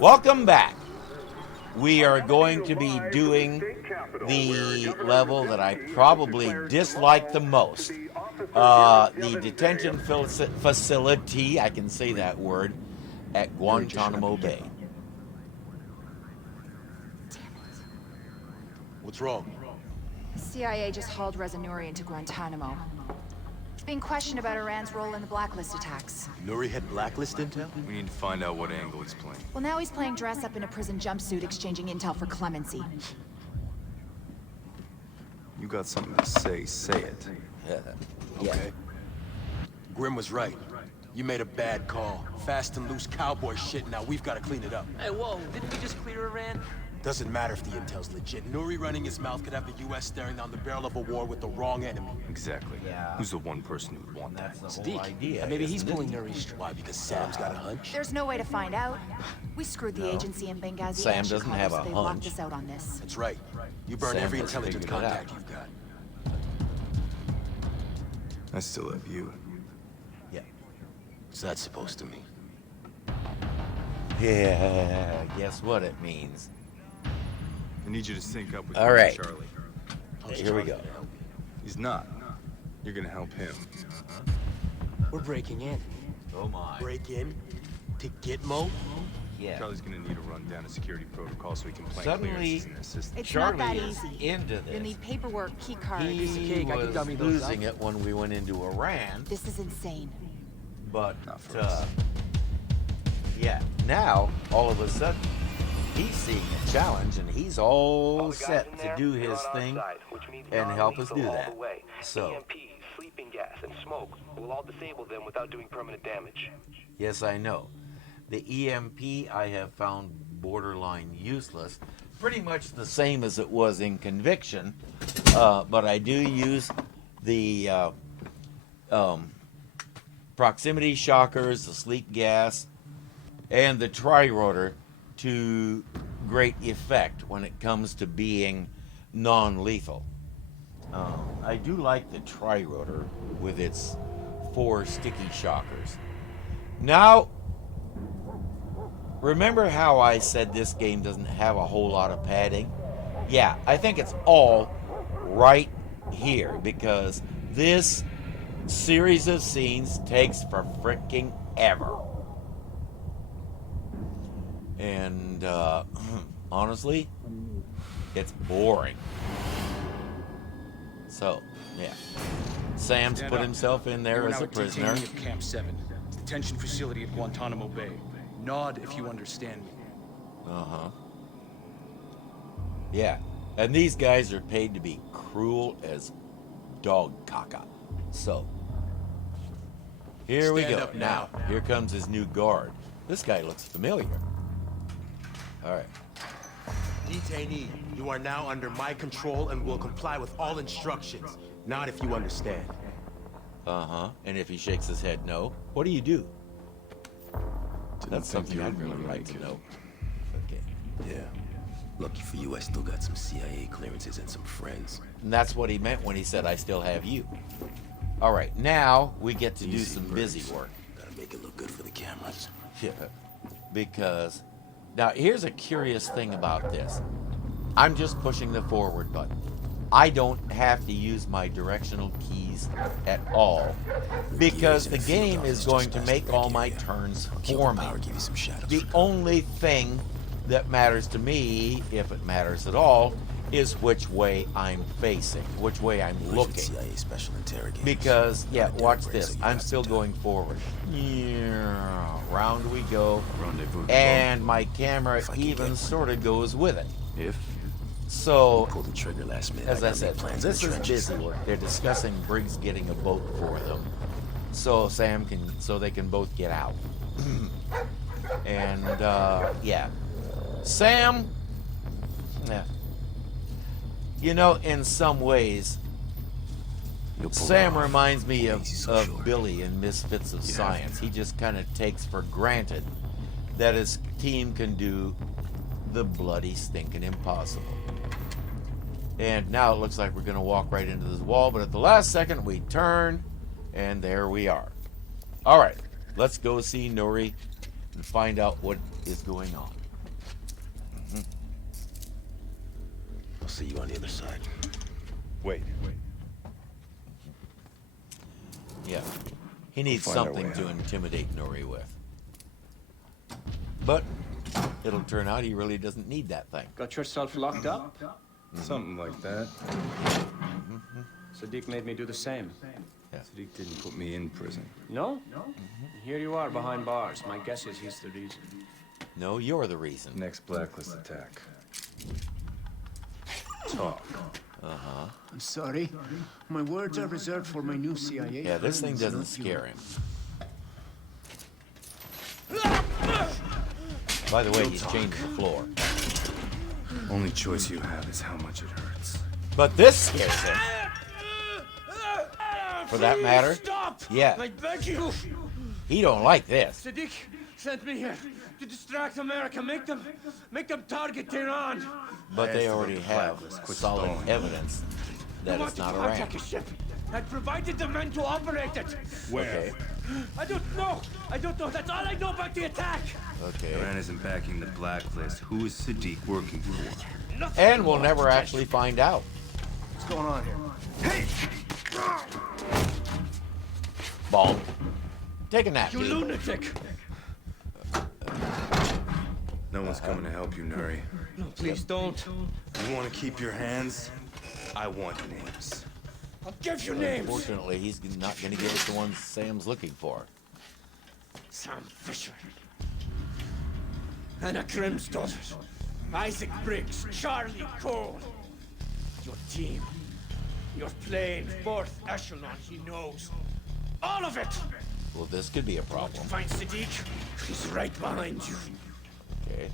Welcome back. We are going to be doing the level that I probably dislike the most. The detention facility, I can say that word, at Guantanamo Bay. What's wrong? CIA just hauled Reza Nouri into Guantanamo. He's being questioned about Iran's role in the Blacklist attacks. Nouri had Blacklist intel? We need to find out what angle he's playing. Well, now he's playing dress up in a prison jumpsuit, exchanging intel for clemency. You got something to say it. Okay. Grim was right. You made a bad call. Fast and loose cowboy shit, now we've got to clean it up. Hey, whoa, didn't we just clear Iran? Doesn't matter if the intel's legit. Nouri running his mouth could have the U.S. staring down the barrel of a war with the wrong enemy. Exactly. Yeah. Who's the one person who'd want that? That's the whole idea. Maybe he's isn't it? pulling Nouri's string. Why? Because Sam's got a hunch? There's no way to find out. We screwed the agency in Benghazi Sam and doesn't Chicago, have so a they hunch. locked us out on this. That's right. You burn Sam every has intelligence figured it out. contact you've got. I still have you. Yeah. What's that supposed to mean? Yeah, guess what it means. I need you to sync up with All right. Charlie. Here we go. He's not. You're gonna help him. We're breaking in. Oh my. Break in? To Gitmo? Yeah. Charlie's gonna need to run down a security protocol so he can plan Suddenly- clearances in the system. It's Charlie not that is easy. into You'll this. need paperwork, key cards. He cake, I can was dummy those losing it when we went into Iran, This is insane. but Not for us. yeah, now all of a sudden he's seeing a challenge and he's all set to do his thing and help us do that. So, EMP, sleeping gas, and smoke will all disable them without doing permanent damage. yes, I know. The EMP I have found borderline useless. Pretty much the same as it was in Conviction, but I do use the proximity shockers, the sleep gas, and the tri-rotor to great effect when it comes to being non-lethal. I do like the tri-rotor with its 4 sticky shockers. Now, remember how I said this game doesn't have a whole lot of padding? Yeah, I think it's all right here because this series of scenes takes for freaking ever. And honestly, it's boring. So, yeah. Sam's Stand put up. himself in there You are as now a prisoner. detainee of Camp 7, detention facility at Guantanamo Bay. Nod if you understand me. Uh-huh. Yeah. And these guys are paid to be cruel as dog caca. So, here we Stand go. up now. Here comes his new guard. This guy looks familiar. All right. Detainee, you are now under my control and will comply with all instructions. Not if you understand. Uh-huh. And if he shakes his head no, what do you do? That's something I'd really like to know. Okay. Yeah. Lucky for you, I still got some CIA clearances and some friends. And that's what he meant when he said, I still have you. All right, now we get to do Easy, some Briggs. busy work. Gotta make it look good for the cameras. Yeah. Because, now here's a curious thing about this. I'm just pushing the forward button. I don't have to use my directional keys at all because the game is going to make all my turns for me. Give you some shadows. The only thing that matters to me, if it matters at all, is which way I'm facing, which way I'm looking. CIA special interrogators. Because, yeah, Right there, watch Briggs, this. so you I'm got still some time. going forward. Yeah, round we go. Rendezvous. And my camera If I can even get one. sort of goes with it. If So, pull the trigger last minute, as I gotta said, make plans this in the is trenches. busy work. They're discussing Briggs getting a boat for them, so they can both get out. And yeah, Sam. Yeah. You know, in some ways, You'll pull Sam it off. reminds me of, Easy, so of sure. Billy in Misfits of Science. He just kind of takes for granted that his team can do the bloody stinking impossible. And now it looks like we're going to walk right into this wall, but at the last second we turn, and there we are. All right, let's go see Nouri and find out what is going on. see you on the other side. Wait. Yeah. He needs We'll find our something way to out. intimidate Nouri with. But it'll turn out he really doesn't need that thing. Got yourself locked up? Something like that. Sadiq made me do the same. Sadiq didn't put me in prison. No? Here you are behind bars. My guess is he's the reason. No, you're the reason. Next Blacklist attack. Talk. I'm sorry. My words are reserved for my new CIA. Yeah, this thing friends, doesn't not you. scare him. By the way, he's changed the floor. Only choice you have is how much it hurts. But this scares him. For that matter, Stop! yeah, I beg you! he don't like this. Sadiq sent me here to distract America. Make them target Iran. But they already have Quit solid stalling. evidence that I it's want not to hijack Iran. a ship. I provided the men to operate it. Okay, I don't know. That's all I know about the attack. okay. Iran isn't backing the Blacklist. Who is Sadiq working for? Nothing And we'll more never to actually find out. What's going on here? Bald. Take a nap, You dude. lunatic! No one's coming to help you, Nouri. No, please don't. You want to keep your hands? I want names. I'll give you names. Unfortunately, he's not going to give us the ones Sam's looking for. Sam Fisher, Anna Grimm's daughter, Isaac Briggs, Charlie Cole. Your team, your plane, fourth echelon, he knows. All of it! Well, this could be a problem. Find Sadiq. He's right behind you. Okay.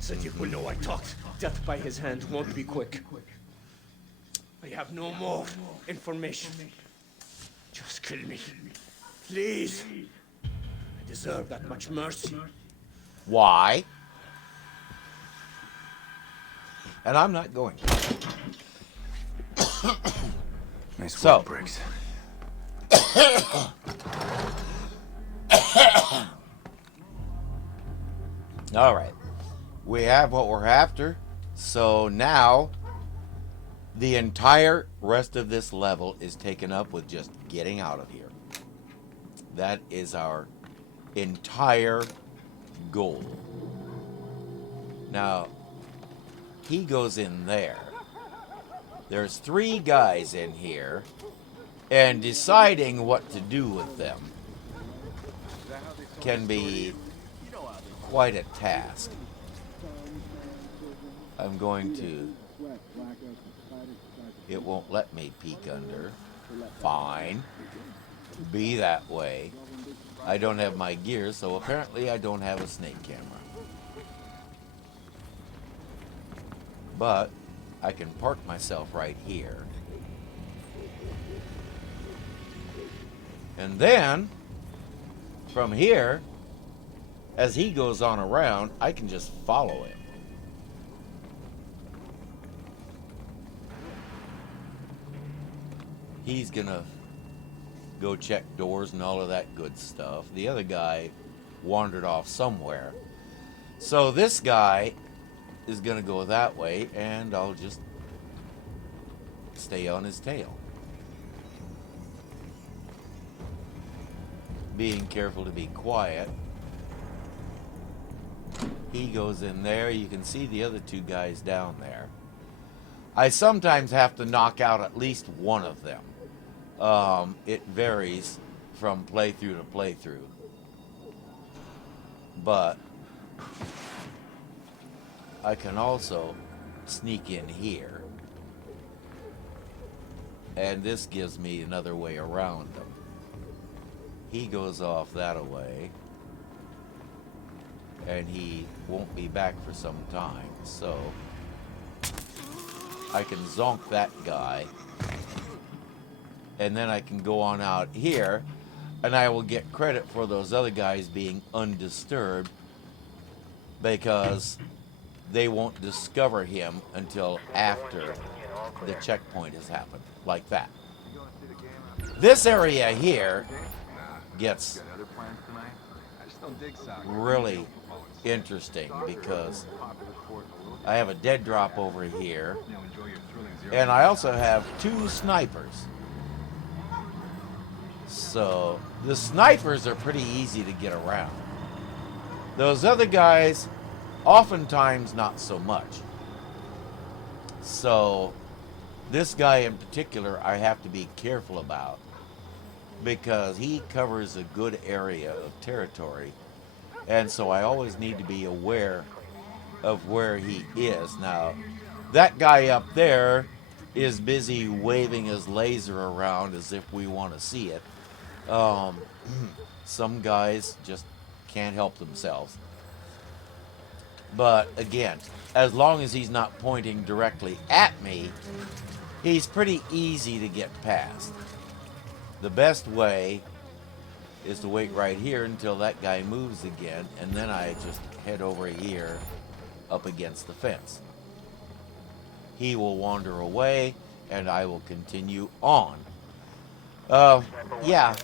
Sadiq will know I talked. Death by his hand won't be quick. I have no more information. Just kill me. Please. I deserve that much mercy. Why? And I'm not going. Nice So- work, Briggs. All right. We have what we're after. So now the entire rest of this level is taken up with just getting out of here. That is our entire goal. Now, he goes in there. There's 3 guys in here, and deciding what to do with them can be quite a task. I'm going to... It won't let me peek under. Fine. Be that way. I don't have my gear, so apparently I don't have a snake camera. But I can park myself right here. And then, from here, as he goes on around, I can just follow him. He's gonna go check doors and all of that good stuff. The other guy wandered off somewhere. So this guy is gonna go that way, and I'll just stay on his tail. Being careful to be quiet. He goes in there. You can see the other 2 guys down there. I sometimes have to knock out at least one of them. It varies from playthrough to playthrough. But I can also sneak in here. And this gives me another way around them. He goes off that way. And he won't be back for some time. So I can zonk that guy. And then I can go on out here. And I will get credit for those other guys being undisturbed. Because they won't discover him until after the checkpoint has happened. Like that. This area here gets really interesting because I have a dead drop over here. And I also have 2 snipers. So the snipers are pretty easy to get around. Those other guys, oftentimes not so much. So this guy in particular I have to be careful about, because he covers a good area of territory, and so I always need to be aware of where he is. Now, that guy up there is busy waving his laser around as if we want to see it. Some guys just can't help themselves. But again, as long as he's not pointing directly at me, he's pretty easy to get past. The best way is to wait right here until that guy moves again, and then I just head over here up against the fence. He will wander away, and I will continue on. Yeah,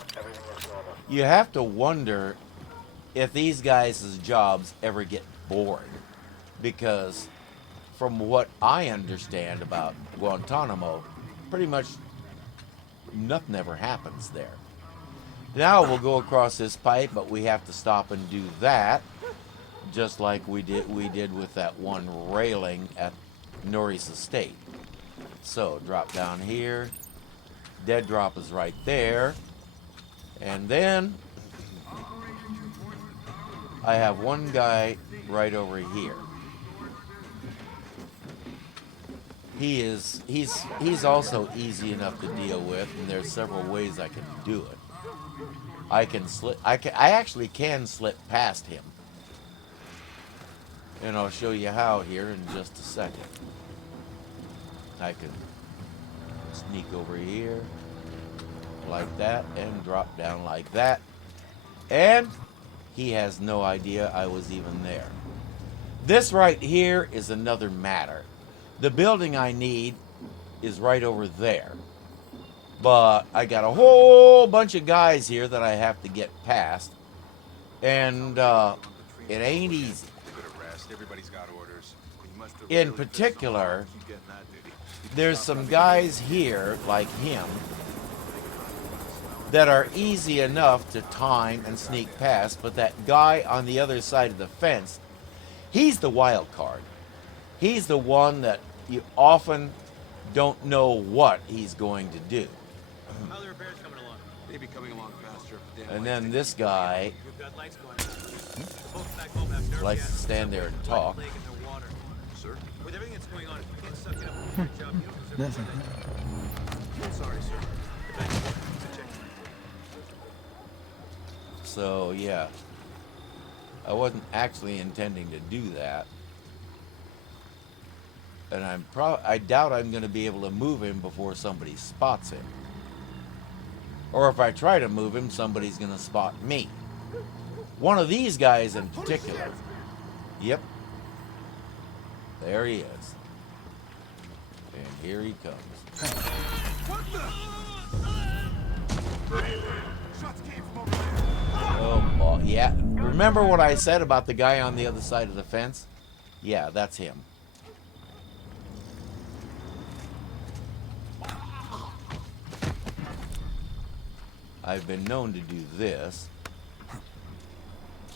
you have to wonder if these guys' jobs ever get bored, because from what I understand about Guantanamo, pretty much nothing ever happens there. Now we'll go across this pipe, but we have to stop and do that, just like we did with that one railing at Nouri's estate. So drop down here. Dead drop is right there. And then I have one guy right over here. He's also easy enough to deal with, and there's several ways I can do it. I actually can slip past him. And I'll show you how here in just a second. I can sneak over here like that and drop down like that. And he has no idea I was even there. This right here is another matter. The building I need is right over there. But I got a whole bunch of guys here that I have to get past. And it ain't easy. In particular, there's some guys here, like him, that are easy enough to time and sneak past, but that guy on the other side of the fence, he's the wild card. He's the one that you often don't know what he's going to do. How are the repairs coming along? They be coming along faster. And then this guy likes to stand there and talk. Sir? With everything that's going on, if you can't suck it up and do your job, you don't deserve anything. Sorry, sir. So, yeah. I wasn't actually intending to do that. And I doubt I'm going to be able to move him before somebody spots him. Or if I try to move him, somebody's going to spot me. One of these guys in particular. Yep. There he is. And here he comes. What the? Shots came from over there. Oh, boy. Yeah. Remember what I said about the guy on the other side of the fence? Yeah, that's him. I've been known to do this.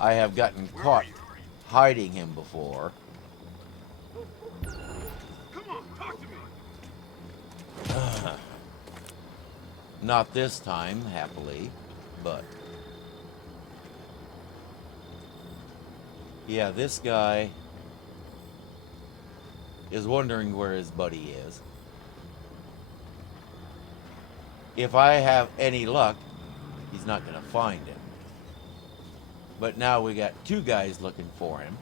I have gotten caught hiding him before. Come on, talk to me. Not this time, happily, but yeah, this guy is wondering where his buddy is. If I have any luck, he's not going to find him. But now we got 2 guys looking for him.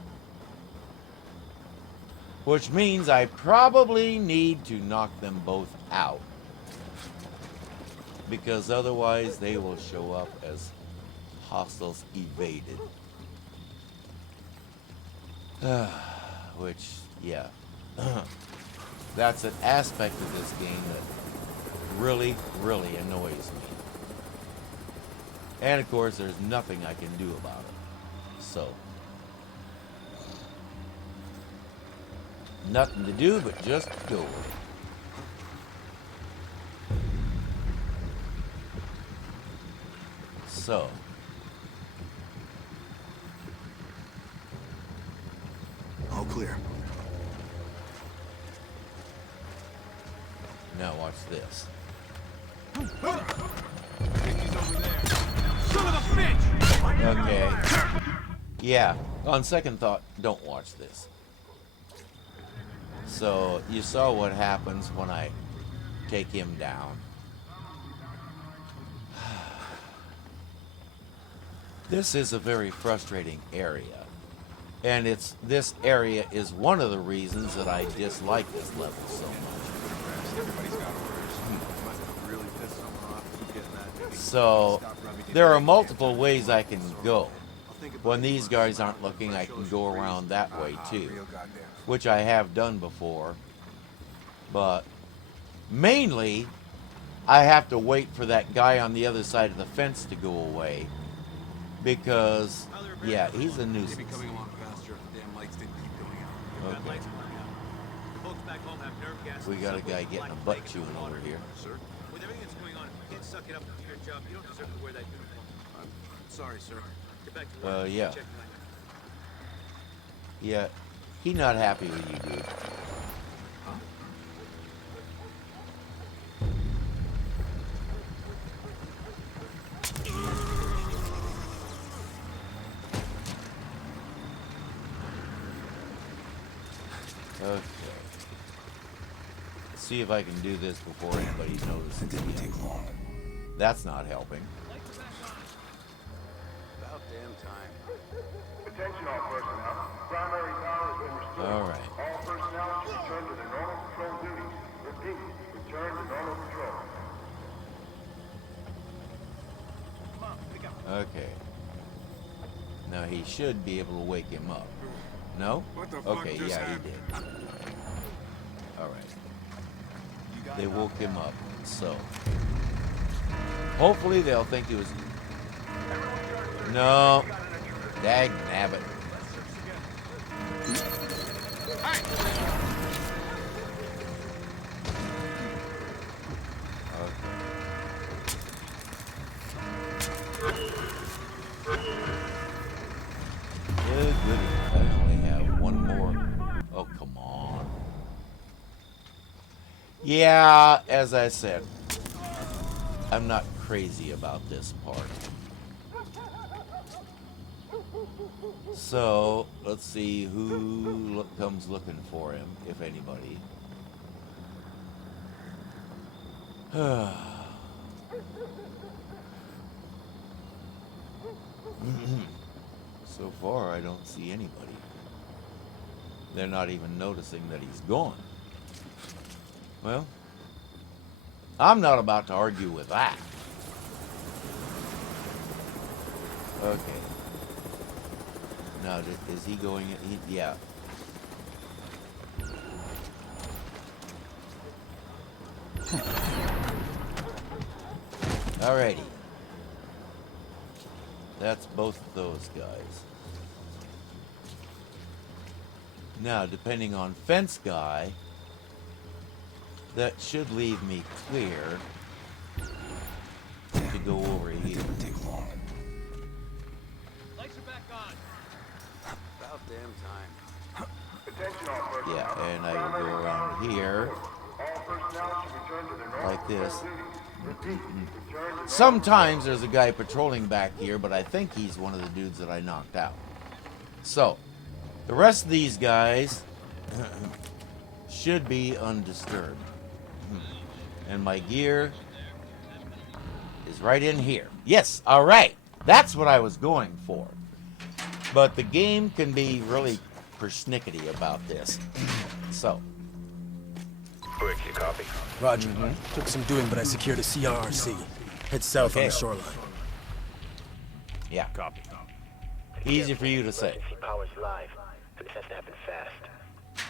Which means I probably need to knock them both out. Because otherwise they will show up as hostiles evaded. Which, yeah. That's an aspect of this game that really, really annoys me. And of course, there's nothing I can do about it. So. Nothing to do but just go. So. All clear. Now watch this. Okay. Yeah, on second thought, don't watch this. So, you saw what happens when I take him down. This is a very frustrating area. And this area is one of the reasons that I dislike this level so much. So, there are multiple ways I can go. When these guys aren't looking, I can go around that way too, which I have done before. But mainly, I have to wait for that guy on the other side of the fence to go away, because, yeah, he's a nuisance. Okay. We got a guy getting a butt chewing over here. With everything that's going on, if you can't suck it up and do your job, you don't deserve to wear that uniform. I'm sorry, sir. Get back to work. Yeah. Yeah, he not happy with you, dude. Okay. Let's see if I can do this before anybody notices. It didn't take long. That's not helping. About damn time. Attention all personnel. Primary power has been restored. All right. All personnel should return to their normal patrol duties. Repeat, return to normal patrol. Okay. Now he should be able to wake him up. No? Okay, yeah, he did. Alright. They woke him up, so. Hopefully they'll think it was... No. Dag nabbit. Good, good. I only have one more. Oh, come on. Yeah, as I said, I'm not crazy about this part. So, let's see who comes looking for him, if anybody. So far, I don't see anybody. They're not even noticing that he's gone. Well, I'm not about to argue with that. Okay. Now, is he going? Yeah. Alrighty. That's both of those guys. Now, depending on fence guy, that should leave me clear to go over here. It didn't take long. Lights are back on. About damn time. Attention all personnel. Yeah, and I will go around here All personnel should return to their normal like this. patrol duties. Repeat, return to Sometimes there's a guy patrolling back here, but I think he's one of the dudes that I knocked out. So, the rest of these guys should be undisturbed. And my gear is right in here. Yes, all right. That's what I was going for. But the game can be really persnickety about this. So. Briggs, you copy? Roger. Took some doing, but I secured a CRRC. Head south on the shoreline. Yeah. Copy. Easy for you to say. Emergency power's live, so this has to happen fast.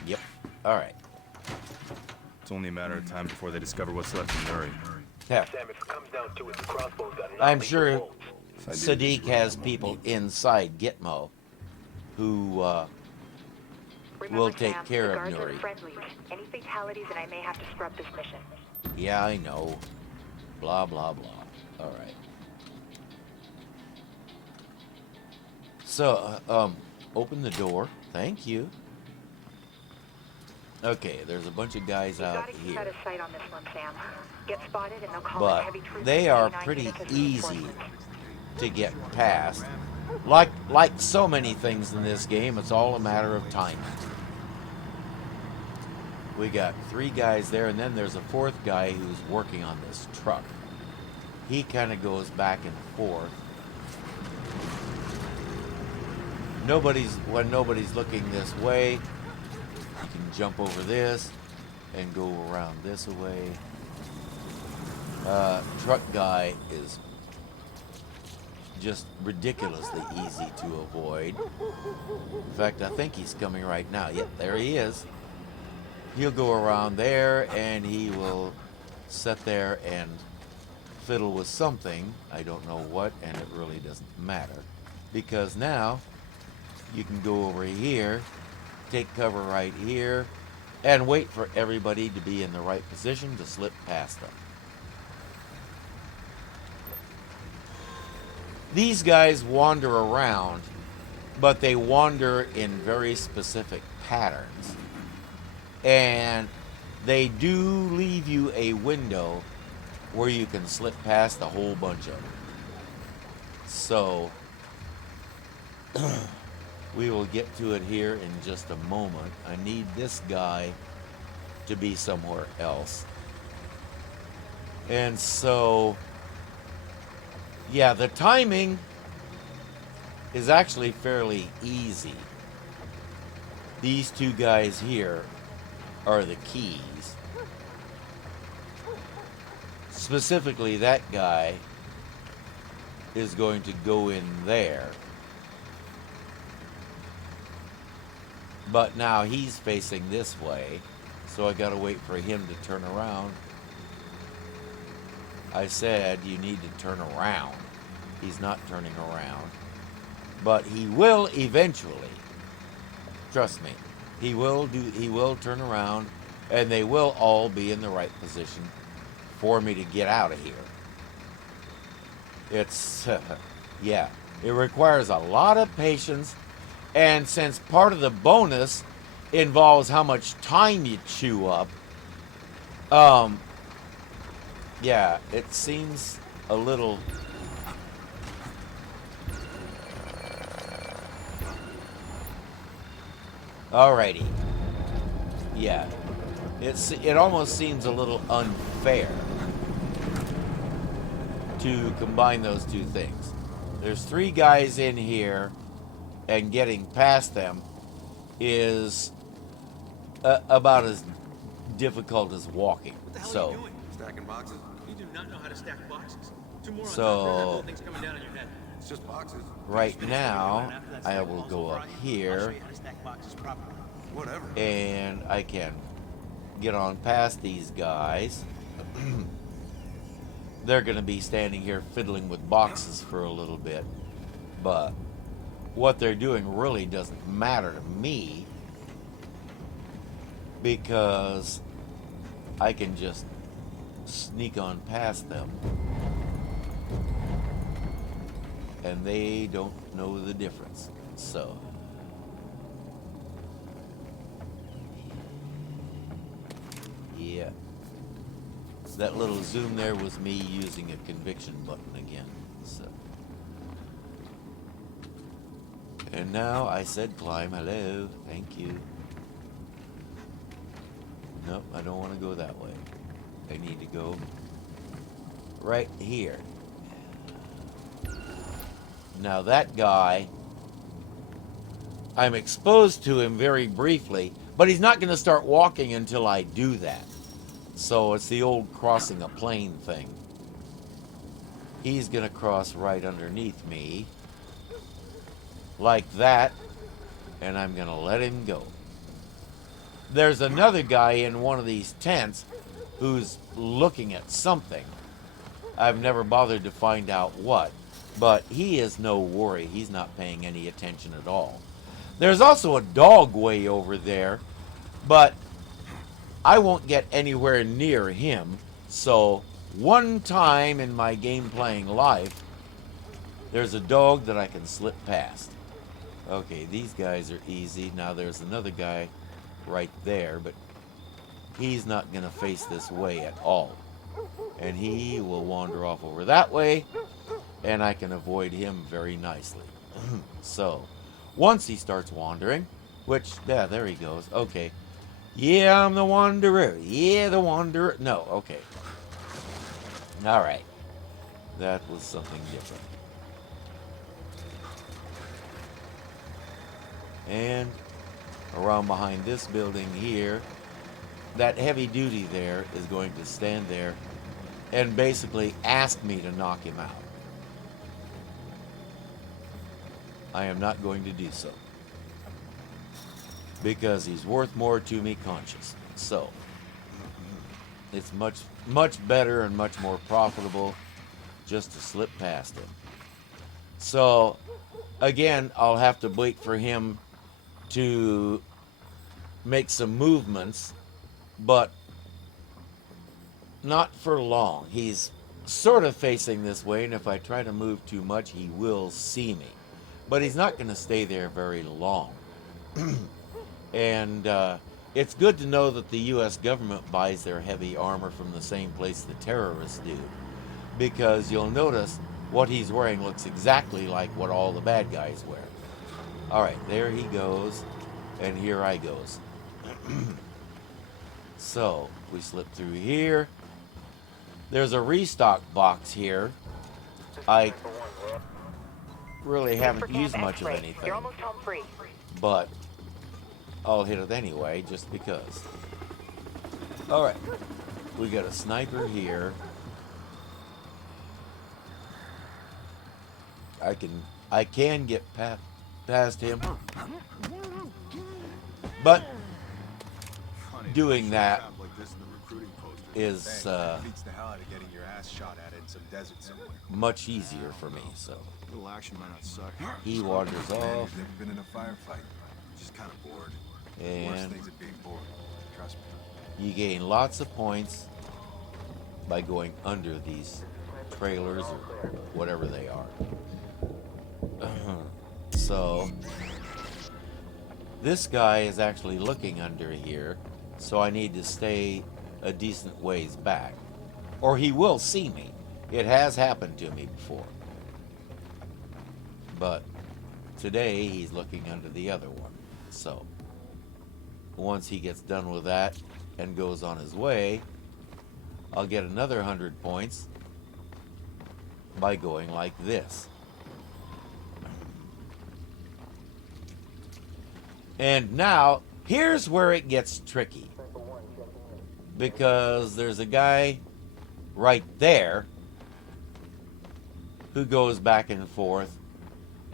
Yep. All right. It's only a matter of time before they discover what's left of Nouri. Yeah. Sam, if it comes down to it, the crossbows got I'm non-lethal sure bolts. Sadiq has people inside Gitmo who we'll Remember, take Sam, care the of guards are Nouri. friendlies. Any fatalities and I may have to scrub this mission. Yeah, I know. Blah, blah, blah. All right. So, open the door. Thank you. Okay, there's a bunch of guys out Gotta keep here. out of sight on this one, Sam. Get spotted and they'll call in But heavy troops. they and are 89 pretty units as easy reinforcements. to get past. Like so many things in this game, it's all a matter of timing. We got 3 guys there, and then there's a 4th guy who's working on this truck. He kind of goes back and forth. When nobody's looking this way, you can jump over this and go around this way. Truck guy is just ridiculously easy to avoid. In fact, I think he's coming right now. Yep, there he is. He'll go around there and he will sit there and fiddle with something. I don't know what, and it really doesn't matter. Because now you can go over here, take cover right here, and wait for everybody to be in the right position to slip past them. These guys wander around, but they wander in very specific patterns. And they do leave you a window where you can slip past a whole bunch of them. So, we will get to it here in just a moment. I need this guy to be somewhere else. And so, yeah, the timing is actually fairly easy. These 2 guys here are the keys. Specifically, that guy is going to go in there. But now he's facing this way, so I gotta wait for him to turn around. I said you need to turn around. He's not turning around. But he will eventually. Trust me. He will turn around, and they will all be in the right position for me to get out of here. It's, yeah, it requires a lot of patience, and since part of the bonus involves how much time you chew up, yeah, it seems a little... Alrighty. Yeah. It almost seems a little unfair to combine those 2 things. There's 3 guys in here, and getting past them is about as difficult as walking. What the hell So, are you doing? Stacking boxes? You do not know how to stack boxes. 2 more on top of So- that whole thing's coming down on your head. It's just boxes. right now, I will go up here, Whatever. and I can get on past these guys. They're going to be standing here fiddling with boxes for a little bit, but what they're doing really doesn't matter to me, because I can just sneak on past them, and they don't know the difference. So, yeah, that little zoom there was me using a conviction button again. So, and now I said climb. Hello, thank you. Nope, I don't want to go that way. I need to go right here. Now that guy, I'm exposed to him very briefly, but he's not going to start walking until I do that. So it's the old crossing a plane thing. He's going to cross right underneath me, like that, and I'm going to let him go. There's another guy in one of these tents who's looking at something. I've never bothered to find out what, but he is no worry. He's not paying any attention at all. There's also a dog way over there, but I won't get anywhere near him. So one time in my game playing life, there's a dog that I can slip past. Okay, these guys are easy. Now there's another guy right there, but he's not going to face this way at all. And he will wander off over that way, and I can avoid him very nicely. So, once he starts wandering, which, yeah, there he goes. Okay. Yeah, I'm the wanderer. Yeah, the wanderer. No, okay. All right. That was something different. And around behind this building here, that heavy duty there is going to stand there and basically ask me to knock him out. I am not going to do so, because he's worth more to me conscious. So it's much better and much more profitable just to slip past him. So again, I'll have to wait for him to make some movements, but not for long. He's sort of facing this way, and if I try to move too much, he will see me. But he's not going to stay there very long. And it's good to know that the U.S. government buys their heavy armor from the same place the terrorists do, because you'll notice what he's wearing looks exactly like what all the bad guys wear. All right, there he goes, and here I goes. So we slip through here. There's a restock box here. I really haven't used much of anything, You're almost home free. but I'll hit it anyway just because. All right, we got a sniper here. I can get past him, but doing that is much easier for me. So he wanders off, and you gain lots of points by going under these trailers or whatever they are. So this guy is actually looking under here, so I need to stay a decent ways back, or he will see me. It has happened to me before, but today he's looking under the other one. So once he gets done with that and goes on his way, I'll get another 100 points by going like this. And now, here's where it gets tricky, because there's a guy right there who goes back and forth,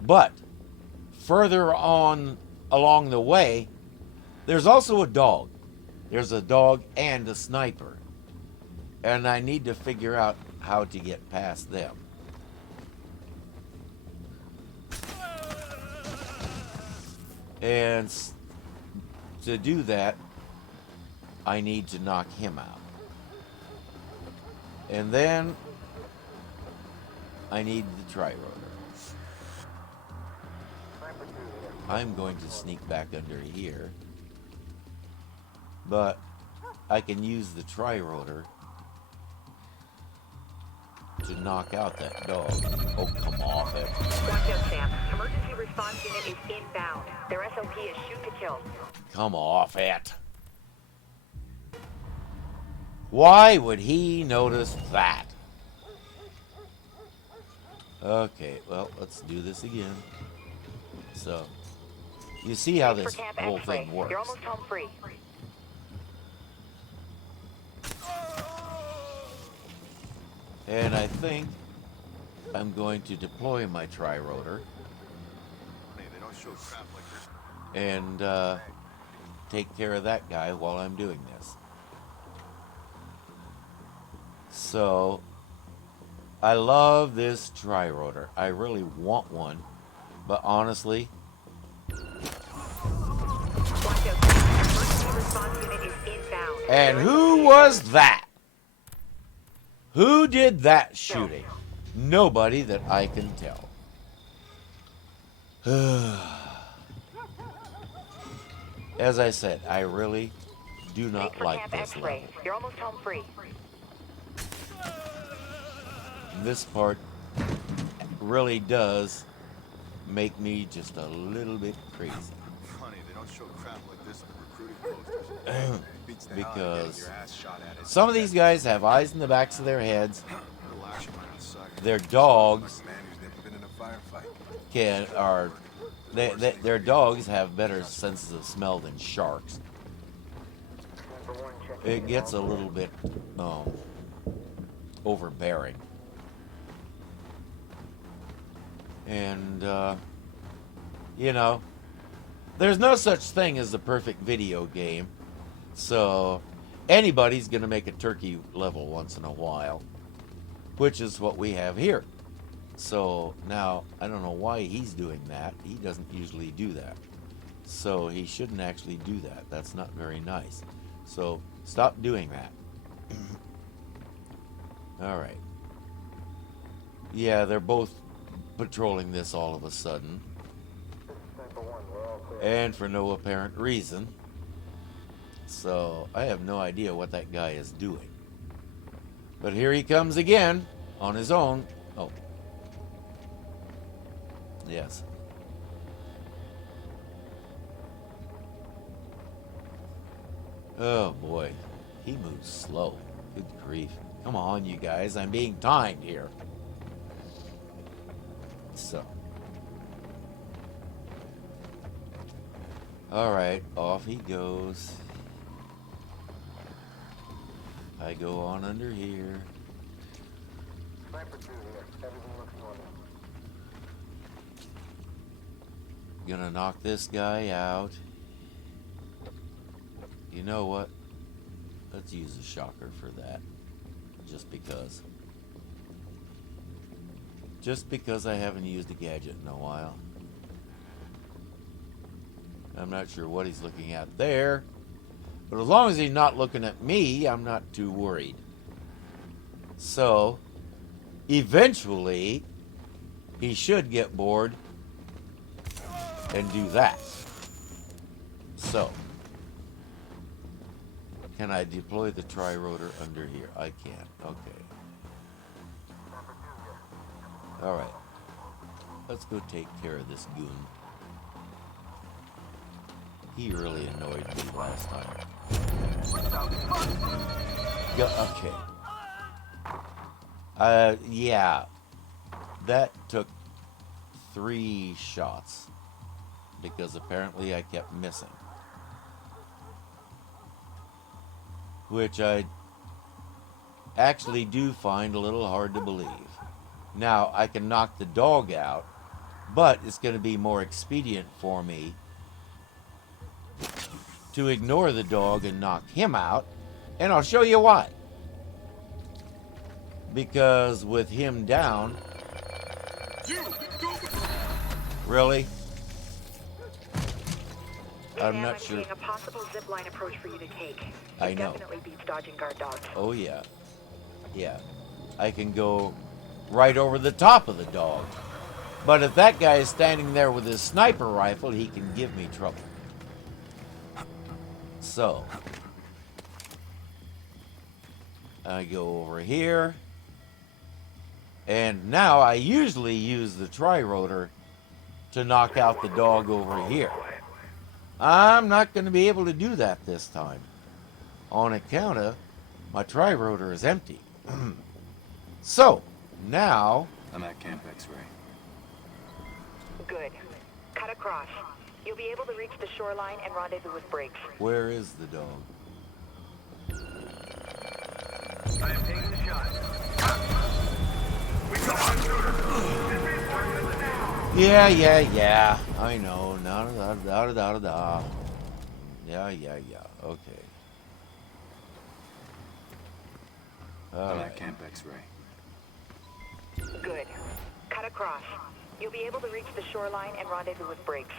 but further on along the way, there's also a dog. There's a dog and a sniper, and I need to figure out how to get past them. And to do that, I need to knock him out. And then I need the tri-rotor. I'm going to sneak back under here, but I can use the tri-rotor to knock out that dog. Oh, come off it. Watch out, Sam. Emergency response unit is inbound. Their SOP is shoot to kill. Come off it. Why would he notice that? Okay, well, let's do this again. So, you see how this whole thing works. You're almost home free. And I think I'm going to deploy my tri-rotor and take care of that guy while I'm doing this. So I love this tri-rotor. I really want one, but honestly, response unit is inbound. And who was that? Who did that shooting? Nobody that I can tell. As I said, I really do not like this level. You're almost home free. This part really does make me just a little bit crazy. Funny, they don't show crap like this in the recruiting posters. Because some of these guys have eyes in the backs of their heads. Their dogs their dogs have better senses of smell than sharks. It gets a little bit overbearing. And you know, there's no such thing as a perfect video game. So anybody's going to make a turkey level once in a while, which is what we have here. So now I don't know why he's doing that. He doesn't usually do that. So he shouldn't actually do that. That's not very nice. So stop doing that. All right. Yeah, they're both patrolling this all of a sudden. And for no apparent reason. So I have no idea what that guy is doing. But here he comes again on his own. Oh. Yes. Oh boy. He moves slow. Good grief. Come on, you guys. I'm being timed here. So. Alright, off he goes. I go on under here. Gonna knock this guy out. You know what? Let's use a shocker for that. Just because. Just because I haven't used a gadget in a while. I'm not sure what he's looking at there. But as long as he's not looking at me, I'm not too worried. So, eventually, he should get bored and do that. So, can I deploy the tri-rotor under here? I can. Okay. Alright. Let's go take care of this goon. He really annoyed me last time. Okay. Yeah. That took 3 shots. Because apparently I kept missing. Which I actually do find a little hard to believe. Now, I can knock the dog out, but it's going to be more expedient for me to ignore the dog and knock him out, and I'll show you why. Because with him down... Really? I'm not sure. A possible zip line approach for you to take. I know. Definitely beats dodging guard dogs. Oh yeah. Yeah. I can go right over the top of the dog. But if that guy is standing there with his sniper rifle, he can give me trouble. So, I go over here. And now I usually use the tri-rotor to knock out the dog over here. I'm not going to be able to do that this time. On account of my tri-rotor is empty. So, now... I'm at Camp X-Ray. Good. Cut across. You'll be able to reach the shoreline and rendezvous with Briggs. Where is the dog? I am taking the shot. We got a shooter. Yeah. I know. Da-da-da-da-da-da. Yeah. Okay. I'm at Camp X-Ray. Good. Cut across. You'll be able to reach the shoreline and rendezvous with Briggs.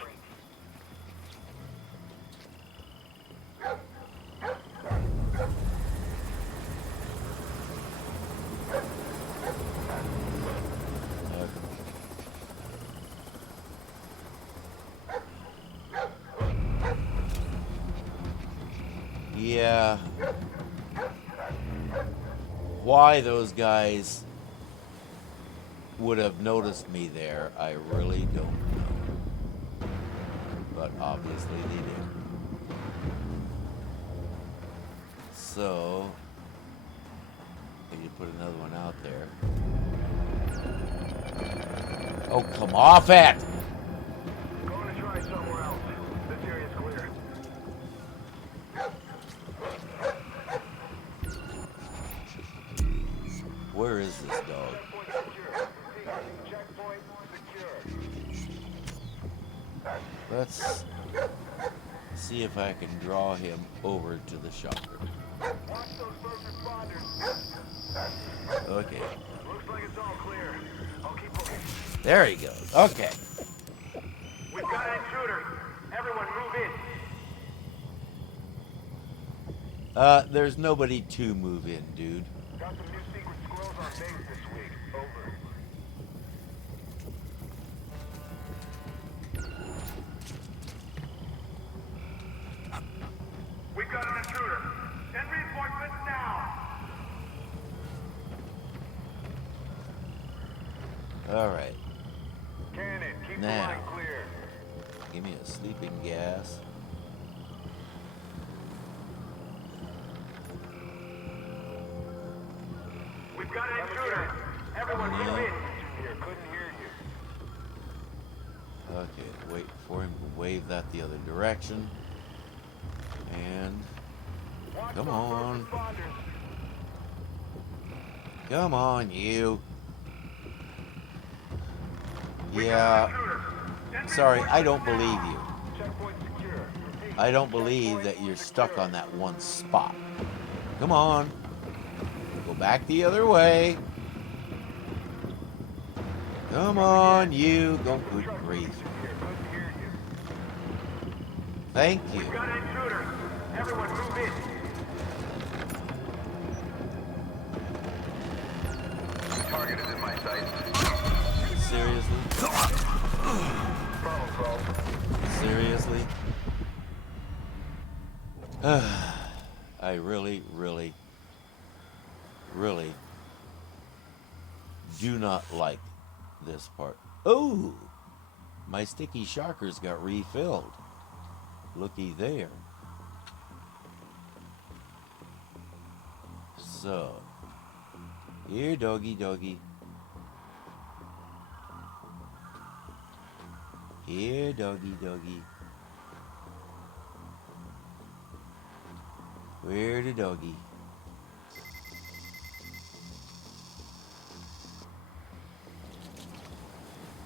Why those guys would have noticed me there, I really don't know. But obviously they did. So, I need to put another one out there. Oh, come off it! Going to try somewhere else. This area's clear. Where is this dog? Let's see if I can draw him over to the shocker. Okay. Looks like it's all clear. I'll keep looking. There he goes. Okay. We've got an intruder. Everyone move in. There's nobody to move in, dude. Got some new secret squirrels on base this week. Over. We've got an intruder. Send reinforcements now. All right. Cannon, keep the Now, line clear. give me a sleeping gas. We've got an intruder. Everyone move in. Here, couldn't hear you. Okay, wait for him to wave that the other direction. And come on. Come on, you. Yeah. Sorry, I don't believe you. I don't believe that you're stuck on that one spot. Come on. Go back the other way. Come on, you. Go, good grief. Thank you. We've got an intruder. Everyone move in. Target is in my sight. Seriously? Seriously? I really, really, really do not like this part. Oh! My sticky shockers got refilled. Looky there. So, here, doggy, doggy. Here, doggy, doggy. Where the doggy?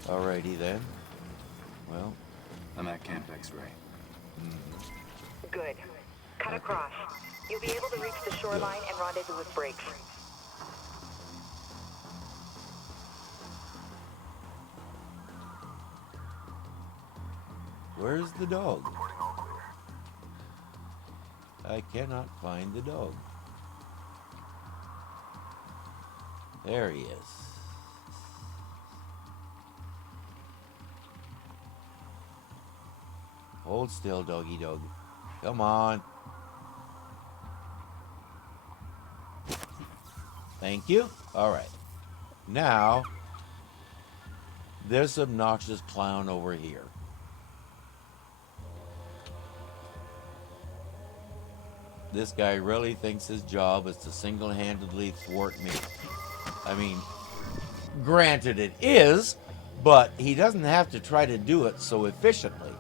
Alrighty then. Well, I'm at Camp X-Ray. Good. Cut across. You'll be able to reach the shoreline and rendezvous with Briggs. Where's the dog? I cannot find the dog. There he is. Hold still, doggy dog. Come on. Thank you. All right. Now, this obnoxious clown over here. This guy really thinks his job is to single-handedly thwart me. I mean, granted it is, but he doesn't have to try to do it so efficiently.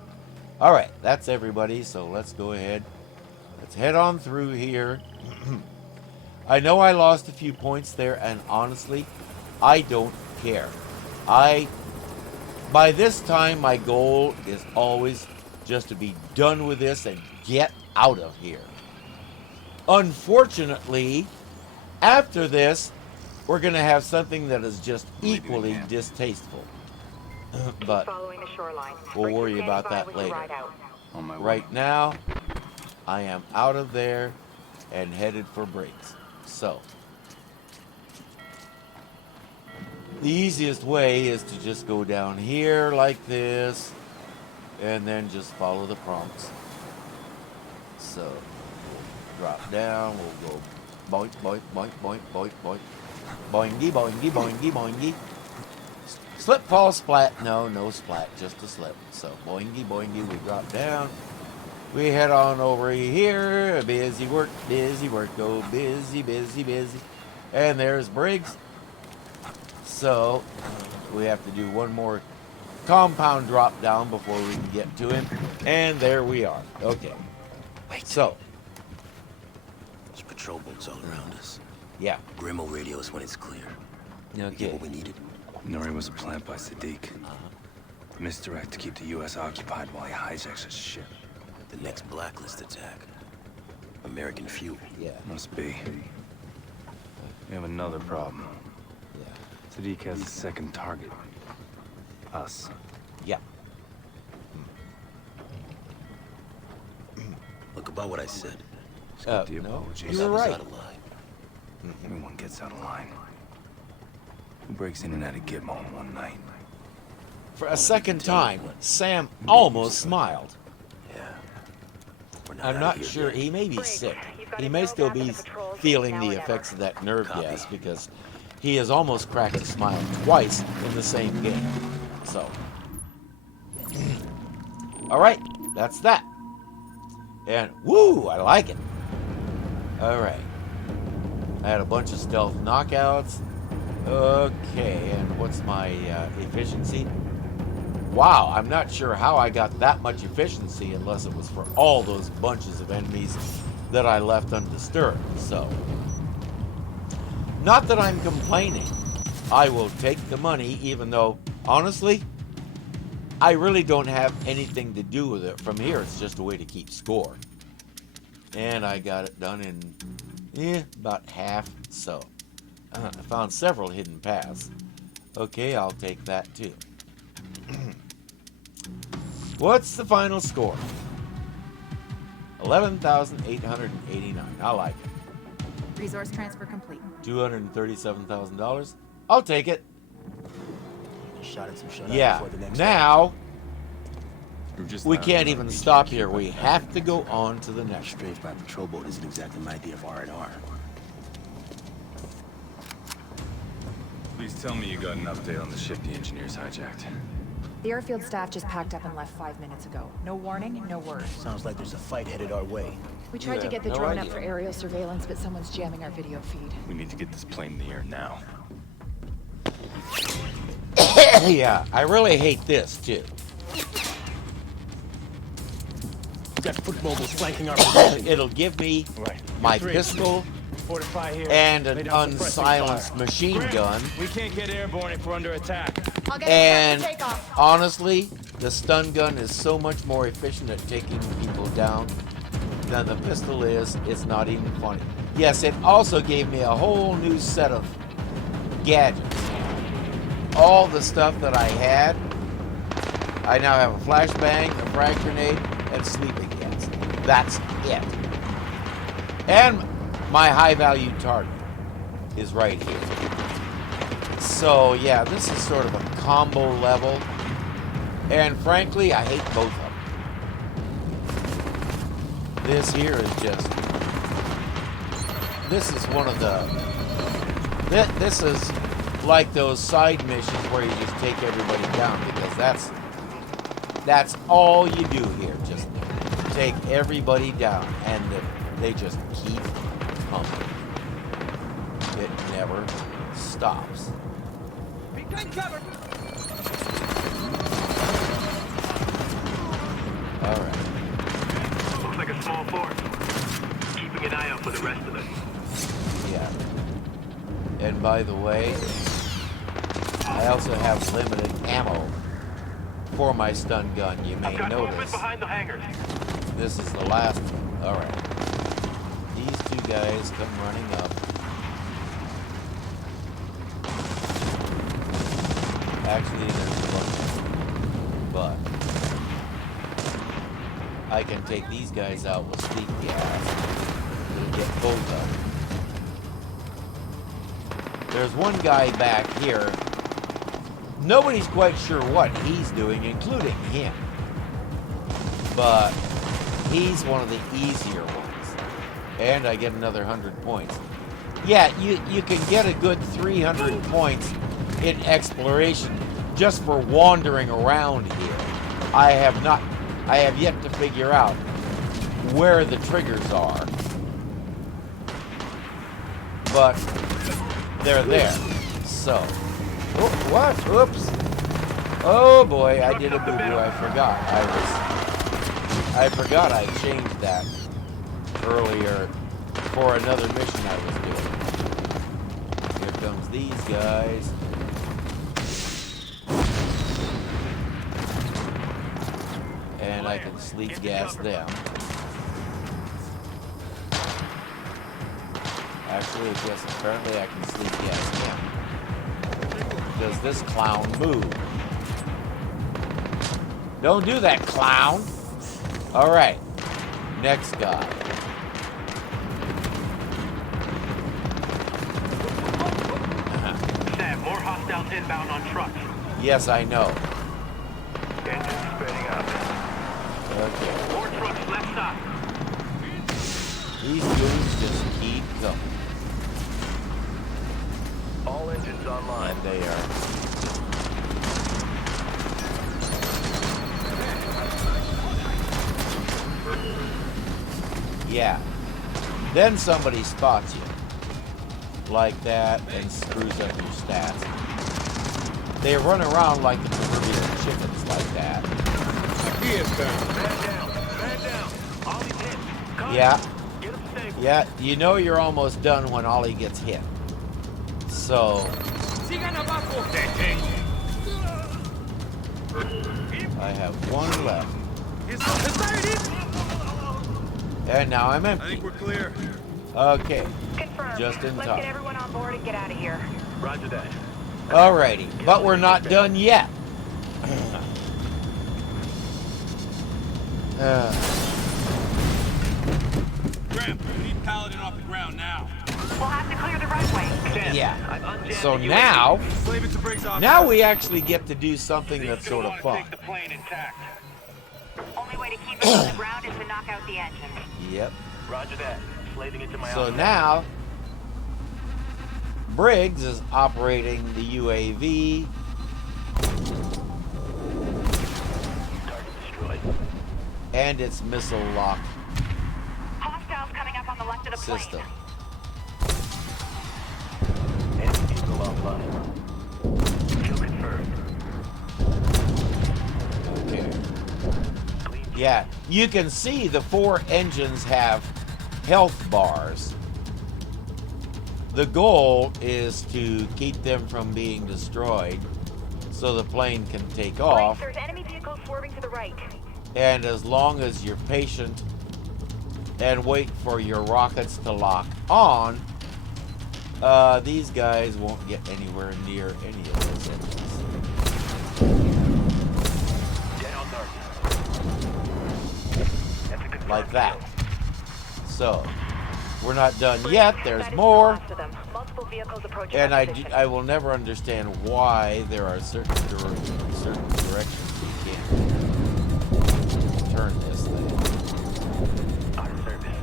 All right, that's everybody, so let's go ahead. Let's head on through here. I know I lost a few points there, and honestly, I don't care. By this time, my goal is always just to be done with this and get out of here. Unfortunately, after this, we're going to have something that is just equally distasteful. But we'll worry about that later. Right now, I am out of there and headed for Briggs. So, the easiest way is to just go down here like this and then just follow the prompts. So, we'll drop down, we'll go Boink, boink, boink, boink, boink, boink. Boingy, boingy, boingy, boingy. Slip, fall, splat. No, no splat, just a slip. So boingy, boingy, we drop down. We head on over here. Busy work, go busy, busy, busy. And there's Briggs. So we have to do one more compound drop down before we can get to him. And there we are. Okay. Wait. So. There's patrol boats all around us. Yeah. Grim will radio us when it's clear. Okay. We get what we needed. Nouri was a plant by Sadiq. Misdirect to keep the U.S. occupied while he hijacks his ship. The next Blacklist attack. American fuel. Yeah. Must be. We have another problem. Yeah. Sadiq has a second target. Us. Yeah. Look, about what I said. Skip the no, apologies. you were right. Out of line. Everyone gets out of line. Who breaks in and out of Gitmo in one night? For a second time, Sam almost smiled. Yeah. I'm not sure. He may be sick. He may still be feeling the effects of that nerve gas because he has almost cracked a smile twice in the same game. So, all right, that's that. And woo, I like it. All right. I had a bunch of stealth knockouts. Okay, and what's my efficiency? Wow, I'm not sure how I got that much efficiency unless it was for all those bunches of enemies that I left undisturbed. So, not that I'm complaining. I will take the money, even though, honestly, I really don't have anything to do with it from here. It's just a way to keep score. And I got it done in about half. So I found several hidden paths. Okay, I'll take that too. What's the final score? 11,889. I like it. Resource transfer complete. $237,000. I'll take it. Shot at some shut Yeah. Now we can't even stop here. We have to go on to the next. Strafe by patrol boat isn't exactly my idea of R&R. Please tell me you got an update on the ship the engineers hijacked. The airfield staff just packed up and left 5 minutes ago. No warning, no word. Sounds like there's a fight headed our way. We tried to get the no drone idea. up for aerial surveillance, but someone's jamming our video feed. We need to get this plane in the air now. Yeah, I really hate this too. We've got foot mobiles flanking our position. It'll give me my pistol and an unsilenced machine gun. We can't get airborne if we're under attack. I'll get And a takeoff. honestly, the stun gun is so much more efficient at taking people down than the pistol is. It's not even funny. Yes, it also gave me a whole new set of gadgets. All the stuff that I had, I now have a flashbang, a frag grenade, and sleeping gas. That's it. And my high-value target is right here. So yeah, this is sort of a combo level. And frankly, I hate both of them. This here is just... This is one of the... This is like those side missions where you just take everybody down, because that's all you do here. Just take everybody down, and they just keep pumping. It never stops. All right. Looks like a small force. Keeping an eye out for the rest of us. Yeah. And by the way, I also have limited ammo for my stun gun. You may notice. Behind the hangars. This is the last one. All right. These two guys come running up. Actually, there's one, but I can take these guys out with sleep gas. It'll get both of them. There's one guy back here. Nobody's quite sure what he's doing, including him. But he's one of the easier ones. And I get another 100 points. Yeah, you can get a good 300 points in exploration just for wandering around here. I have yet to figure out where the triggers are. But they're there. So. Oh, what? Oops. Oh boy, I did a boo-boo. I forgot. I forgot I changed that earlier for another mission I was doing. Here comes these guys. And I can sleep gas them. Actually, yes, apparently I can sleep gas him. Does this clown move? Don't do that, clown. All right, next guy. Sam, more hostiles inbound on trucks. Yes, I know. Engines spinning up. Okay. More trucks left side. These goons just keep coming. All engines online. And they are. Yeah. Then somebody spots you. Like that and screws up your stats. They run around like the proverbial chickens like that. He is down. Man down. Man down. Ollie's hit. Cut. Yeah. Get him stable. Yeah, you know you're almost done when Ollie gets hit. So I have one left. And now I'm empty. I think we're clear. Okay. Confirmed. Just in Let's time. get everyone on board and get out of here. Roger that. Alrighty, but we're not done yet. Graham, we need Paladin off the ground now. We'll have to clear the runway. Yeah. So now Slave it to Briggs off. Now we actually get to do something that's sort of fun. Take the plane intact. Only way to keep it on the ground is to knock out the engine. Yep. Roger that. Slaving into my So office. now Briggs is operating the UAV. Target destroyed. And its missile lock Hostiles coming up on the left of the system. plane. Enemy vehicle offline. Kill confirmed. Okay. Yeah, you can see the 4 engines have health bars. The goal is to keep them from being destroyed so the plane can take off. There's enemy vehicles swerving to the right. And as long as you're patient and wait for your rockets to lock on, these guys won't get anywhere near any of those engines. Dead on target. Like that. So, we're not done yet. There's more. And I will never understand why there are certain directions you can't turn this thing. Out of service.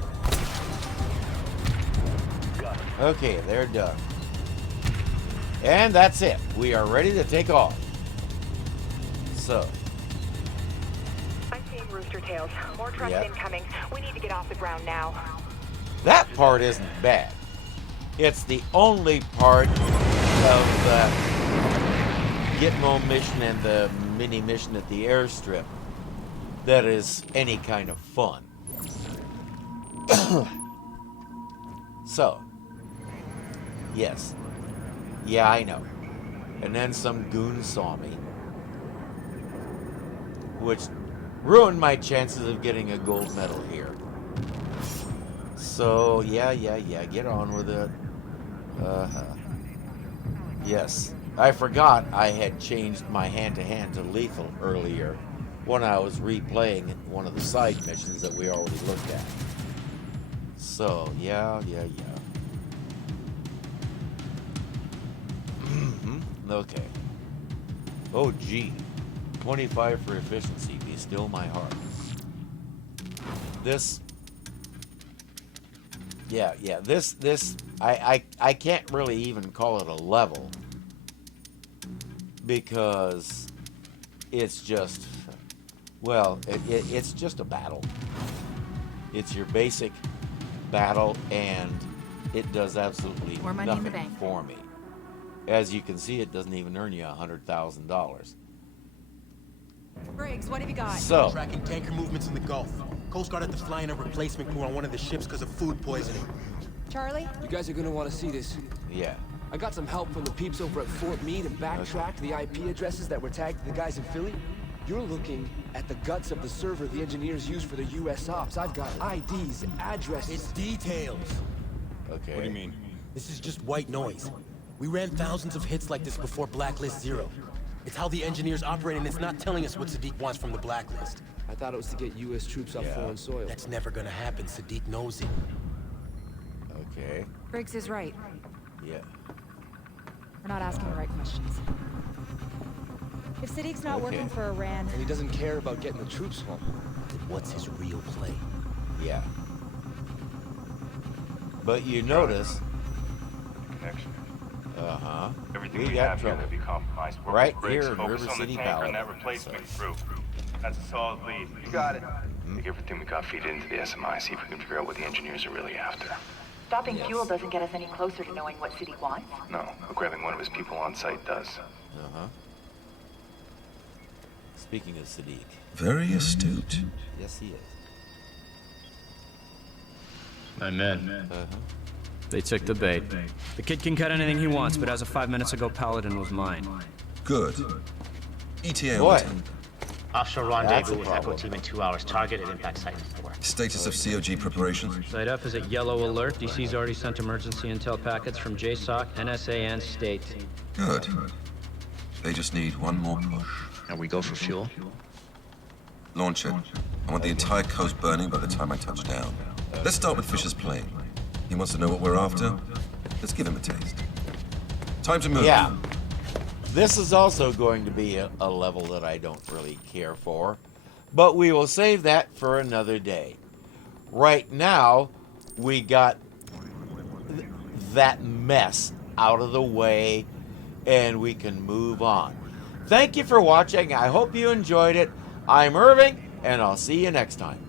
Got it. Okay, they're done. And that's it. We are ready to take off. So. I'm seeing rooster tails. More trucks Yep. incoming. We need to get off the ground now. That part isn't bad. It's the only part of the Gitmo mission and the mini mission at the airstrip that is any kind of fun. So, yes. Yeah, I know. And then some goon saw me, which ruined my chances of getting a gold medal here. So, yeah, get on with it. Yes, I forgot I had changed my hand-to-hand to lethal earlier when I was replaying one of the side missions that we already looked at. So, yeah. Okay. Oh, gee. 25 for efficiency. Be still my heart. This Yeah. This I can't really even call it a level because it's just, well, it's just a battle. It's your basic battle, and it does absolutely More money in the nothing bank. for me. As you can see, it doesn't even earn you $100,000. Briggs, what have you got? So, Tracking tanker movements in the Gulf. Coast Guard had to fly in a replacement crew on one of the ships because of food poisoning. Charlie? You guys are gonna want to see this. yeah. I got some help from the peeps over at Fort Meade and backtracked the IP addresses that were tagged to the guys in Philly. You're looking at the guts of the server the engineers use for their US ops. I've got IDs, addresses. It's details. Okay. What do you mean? This is just white noise. We ran thousands of hits like this before Blacklist 0. It's how the engineers operate, and it's not telling us what Sadiq wants from the Blacklist. I thought it was to get US troops off foreign soil. That's never gonna happen. Sadiq knows it. Okay. Briggs is right. Yeah. We're not asking the right questions. If Sadiq's not working for Iran... And he doesn't care about getting the troops home. Then what's his real play? Yeah. But you notice... Connection. Uh-huh. Everything we we got have here trouble. may be compromised. Work Right with Briggs, here in focus River on the City tanker Valley. and that replacement crew. That's a solid lead. You got it. Take everything we got, feed it into the SMI, see if we can figure out what the engineers are really after. Stopping fuel doesn't get us any closer to knowing what Sadiq wants. No, but grabbing one of his people on site does. Uh-huh. Speaking of Sadiq. Very astute. Yes, he is. I'm in. Uh-huh. They took the bait. The kid can cut anything he wants, but as of 5 minutes ago, Paladin was mine. Good. ETA Boy. on Offshore That's a rendezvous with Echo problem. Team in 2 hours. Target at impact site in 4. Status of COG preparations? Site up is at yellow alert. DC's already sent emergency intel packets from JSOC, NSA, and State. Good. They just need one more push. And we go for fuel? Launch it. I want the entire coast burning by the time I touch down. Let's start with Fisher's plane. He wants to know what we're after. Let's give him a taste. Time to move. Yeah. This is also going to be a level that I don't really care for, but we will save that for another day. Right now, we got that mess out of the way, and we can move on. Thank you for watching. I hope you enjoyed it. I'm Irving, and I'll see you next time.